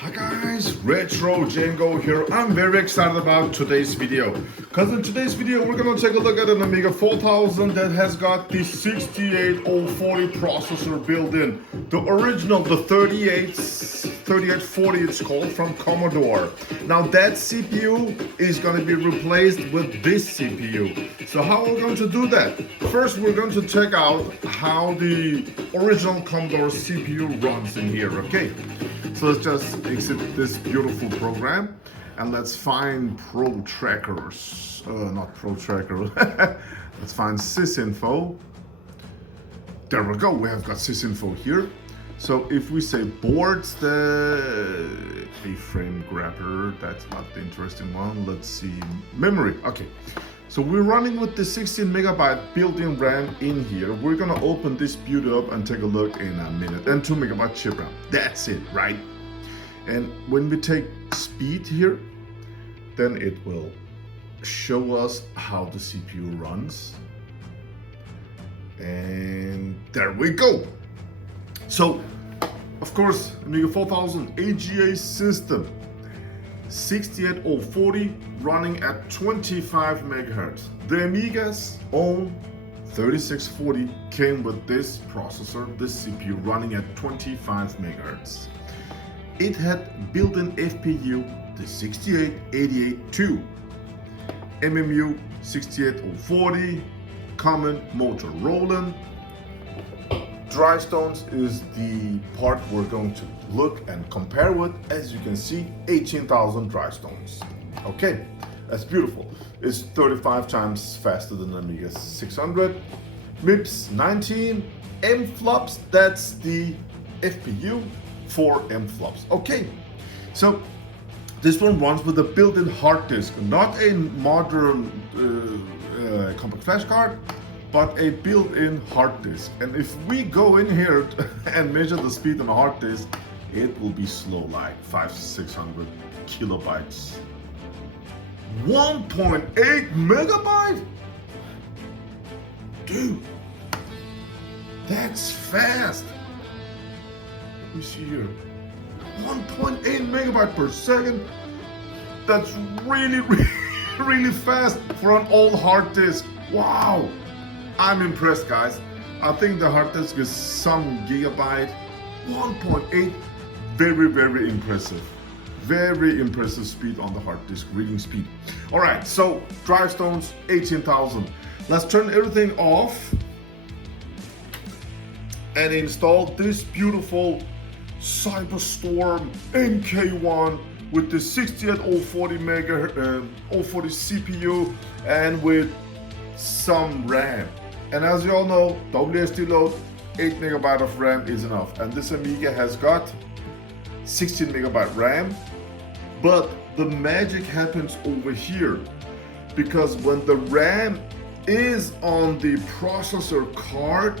Hi guys, RETROCENGO here. I'm very excited about today's video because in today's video we're gonna take a look at an Amiga 4000 that has got the 68040 processor built in. The original, the 3840 it's called, from Commodore. Now that CPU is going to be replaced with this CPU. So how are we going to do that? First we're going to check out how the original Commodore CPU runs in here, okay? So let's just exit this beautiful program and let's find Pro Trackers. Not Pro Tracker. Let's find SIS Info. There we go. We have got SIS Info here. So if we say boards, the A-frame grabber, that's not the interesting one. Let's see, memory. Okay. So we're running with the 16 megabyte built-in RAM in here. We're gonna open this beauty up and take a look in a minute. And 2 megabyte chip RAM. That's it, right? And when we take speed here, then it will show us how the CPU runs. And there we go. So, of course, Amiga 4000 AGA system. 68040 running at 25 megahertz. The Amiga's own 3640 came with this processor, this CPU running at 25 megahertz. It had built-in FPU, the 68882, MMU 68040, common Motorola. Dry stones is the part we're going to look and compare with. As you can see, 18,000 dry stones. Okay, that's beautiful. It's 35 times faster than Amiga 600. MIPS 19, M-flops, that's the FPU, 4 M-flops. Okay, so this one runs with a built-in hard disk, not a modern compact flash card, but a built-in hard disk. And if we go in here and measure the speed on a hard disk, it will be slow, like 500-600 kilobytes. 1.8 megabyte? Dude, that's fast. Let me see here. 1.8 megabyte per second. That's really, really fast for an old hard disk. Wow. I'm impressed, guys. I think the hard disk is some gigabyte. 1.8, very impressive. Very impressive speed on the hard disk, reading speed. All right, so drive stones, 18,000. Let's turn everything off and install this beautiful Cyberstorm MK1 with the 68040 040 CPU and with some RAM. And as you all know, WSD load, 8 megabyte of RAM is enough. And this Amiga has got 16 megabyte RAM, but the magic happens over here, because when the RAM is on the processor card,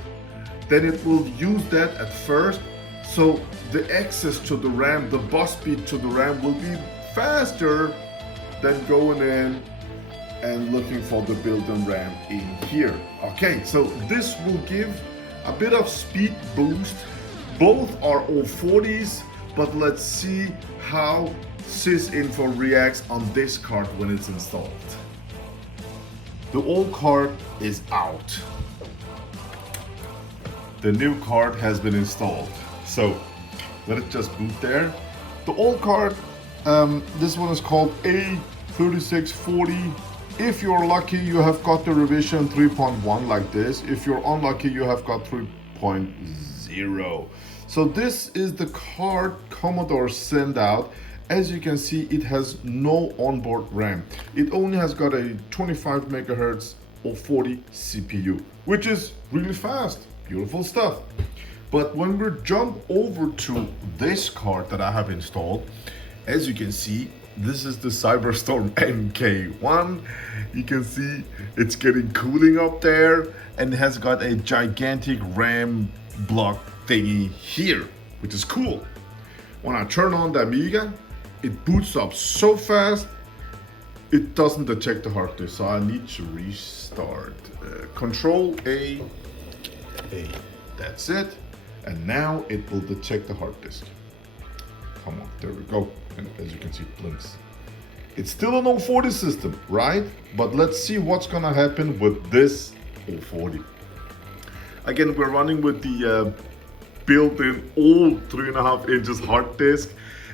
then it will use that at first. So the access to the RAM, the bus speed to the RAM will be faster than going in and looking for the built-in RAM in here. Okay, so this will give a bit of speed boost. Both are 040s, but let's see how SIS Info reacts on this card when it's installed. The old card is out. The new card has been installed. So let it just boot there. The old card, this one is called A3640. If you're lucky, you have got the revision 3.1 like this. If you're unlucky, you have got 3.0. So this is the card Commodore sent out. As you can see, it has no onboard RAM. It only has got a 25 megahertz 040 CPU, which is really fast. Beautiful stuff. But when we jump over to this card that I have installed, as you can see, this is the Cyberstorm MK1. You can see it's getting cooling up there, and it has got a gigantic RAM block thingy here, which is cool. When I turn on the Amiga, it boots up so fast, it doesn't detect the hard disk, so I need to restart. Control A, that's it. And now it will detect the hard disk. Come on, there we go. And as you can see, it blinks. It's still an 040 system, right? But let's see what's gonna happen with this 040. Again, we're running with the built-in old 3.5 inches hard disk,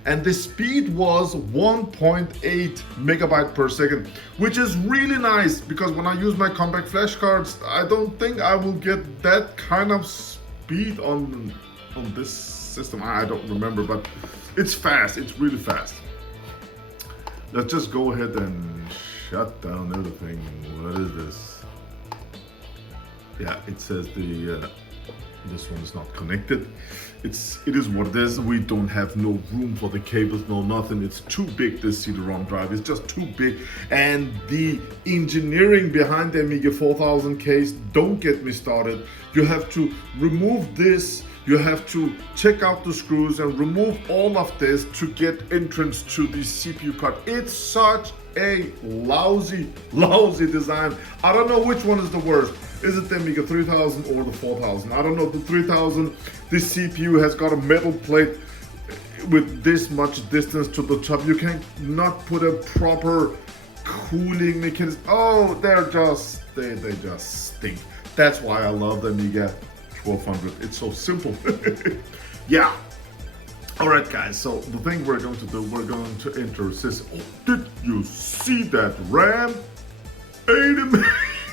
and the speed was 1.8 megabyte per second, which is really nice because when I use my compact flash cards, I don't think I will get that kind of speed on this system. I don't remember, but it's fast. It's really fast. Let's just go ahead and shut down everything. What is this? Yeah, it says this one is not connected. It is what it is. We don't have no room for the cables, no nothing. It's too big, this CD-ROM drive. It's just too big. And the engineering behind the Amiga 4000 case, don't get me started. You have to remove this. You have to check out the screws and remove all of this to get entrance to the CPU card. It's such a lousy design. I don't know which one is the worst. Is it the Amiga 3000 or the 4000? I don't know. The 3000, the CPU has got a metal plate with this much distance to the top. You can not put a proper cooling mechanism. Oh, they just stink. That's why I love the Amiga 1200. It's so simple. Yeah. All right, guys. So the thing we're going to do, we're going to enter SIS. Oh, did you see that RAM? 80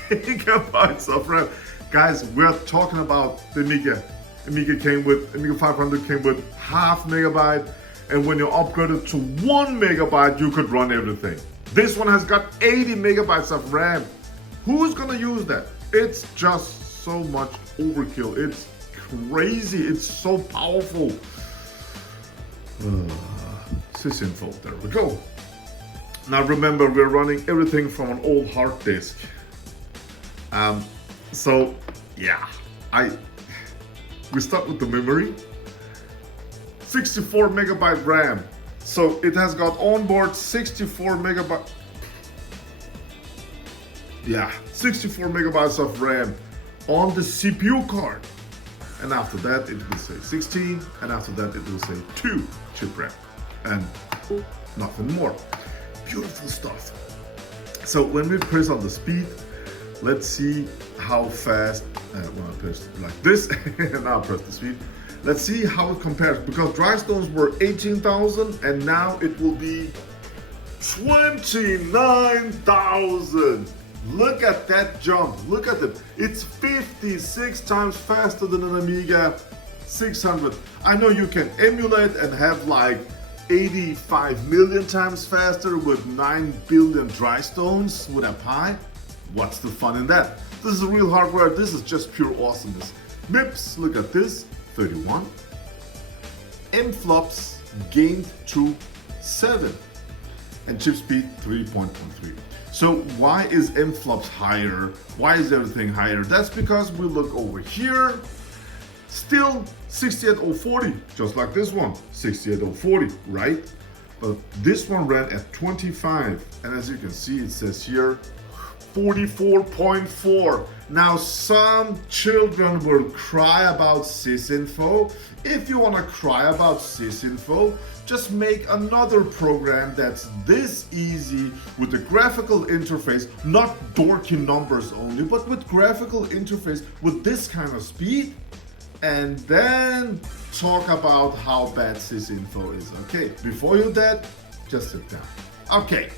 megabytes of RAM. Guys, we're talking about the Amiga. Amiga 500 came with half megabyte, and when you upgraded to 1 megabyte, you could run everything. This one has got 80 megabytes of RAM. Who's gonna use that? It's just so much overkill. It's crazy. It's so powerful. SIS Info, there we go. Now remember, we're running everything from an old hard disk. So yeah, we start with the memory. 64 megabyte RAM. So it has got onboard 64 megabyte. Yeah, 64 megabytes of RAM on the CPU card. And after that, it will say 16, and after that, it will say 2 chip RAM, and nothing more. Beautiful stuff. So when we press on the speed, let's see how fast, when I press like this, and now press the speed. Let's see how it compares, because dry stones were 18,000, and now it will be 29,000. Look at that jump, look at it. It's 56 times faster than an Amiga 600. I know you can emulate and have like 85 million times faster with 9 billion dry stones with a Pi. What's the fun in that? This is real hardware, this is just pure awesomeness. MIPS, look at this, 31. MFLOPS gained to 7. And chip speed 3.13. So why is MFLOPS higher? Why is everything higher? That's because we look over here, still 68040, just like this one, 68040, right? But this one ran at 25, and as you can see, it says here 44.4. Now some children will cry about SIS Info. If you want to cry about SIS Info, just make another program that's this easy with a graphical interface, not dorky numbers only, but with graphical interface with this kind of speed, and then talk about how bad SIS Info is. Okay, before you do that, just sit down. Okay,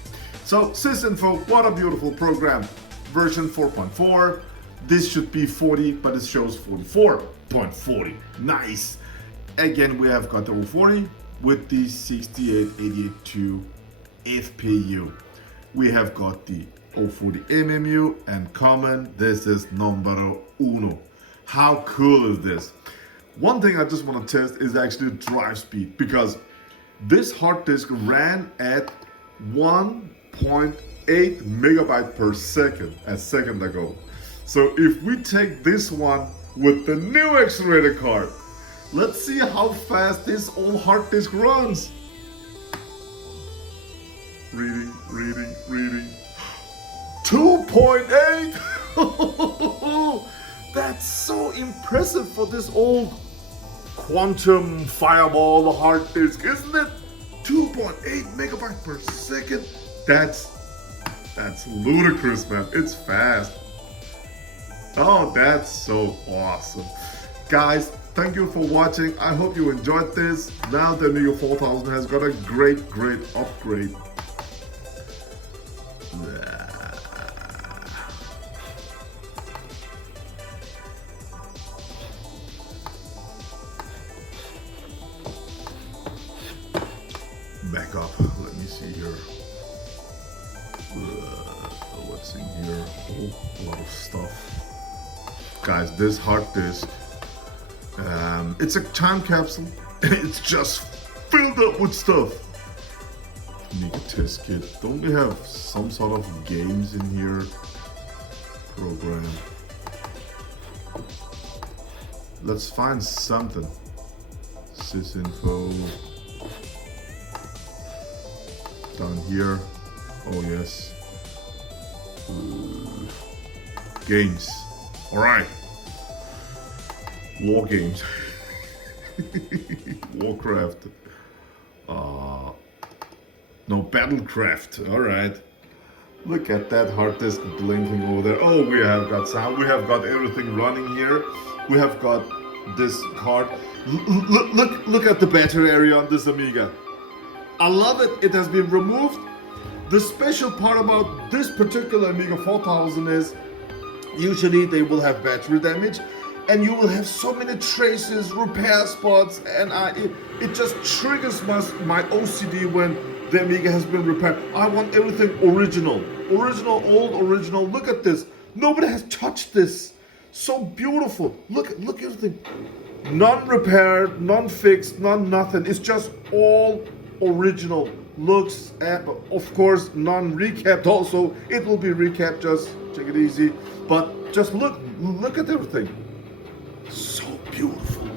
so SIS Info, what a beautiful program. Version 4.4. This should be 40, but it shows 44.40. Nice. Again, we have got the 040 with the 6882 FPU. We have got the 040 MMU and common. This is numero uno. How cool is this? One thing I just want to test is actually drive speed, because this hard disk ran at 1.8 megabyte per second a second ago. So if we take this one with the new accelerator card, let's see how fast this old hard disk runs. Reading. 2.8! That's so impressive for this old quantum fireball hard disk, isn't it? 2.8 megabytes per second. That's ludicrous, man. It's fast. Oh, that's so awesome. Guys, thank you for watching. I hope you enjoyed this. Now the Amiga 4000 has got a great upgrade. Back up. Let me see here. What's in here? Oh, a lot of stuff. Guys, this hard disk, it's a time capsule. It's just filled up with stuff. Amiga test kit. Don't we have some sort of games in here? Program. Let's find something. SIS Info. Down here. Oh yes. Games. Alright. War games. Warcraft. No, Battlecraft. Alright. Look at that hard disk blinking over there. Oh, we have got sound. We have got everything running here. We have got this card. Look at the battery area on this Amiga. I love it. It has been removed. The special part about this particular Amiga 4000 is usually they will have battery damage and you will have so many traces, repair spots, and it just triggers my OCD when the Amiga has been repaired. I want everything original. Old original. Look at this. Nobody has touched this. So beautiful. Look at everything. None repaired, none fixed, none nothing. It's just all original. Looks at, of course, none recapped also. It will be recapped, just take it easy. But just look at everything. So beautiful.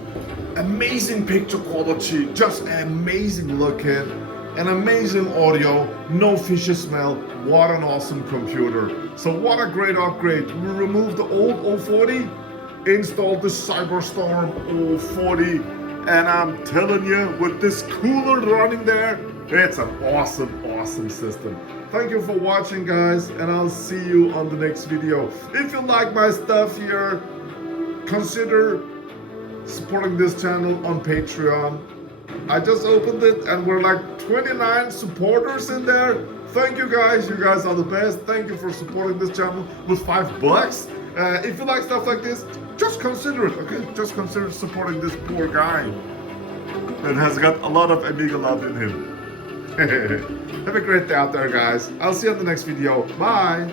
Amazing picture quality, just amazing looking, an amazing audio, no fishy smell. What an awesome computer. So what a great upgrade. We removed the old 040, installed the Cyberstorm 040, and I'm telling you, with this cooler running there, it's an awesome system. Thank you for watching, guys, and I'll see you on the next video. If you like my stuff here, consider supporting this channel on Patreon. I just opened it and we're like 29 supporters in there. Thank you guys. You guys are the best. Thank you for supporting this channel with $5. If you like stuff like this, just consider it, okay? Just consider supporting this poor guy that has got a lot of Amiga love in him. Have a great day out there, guys. I'll see you on the next video. Bye.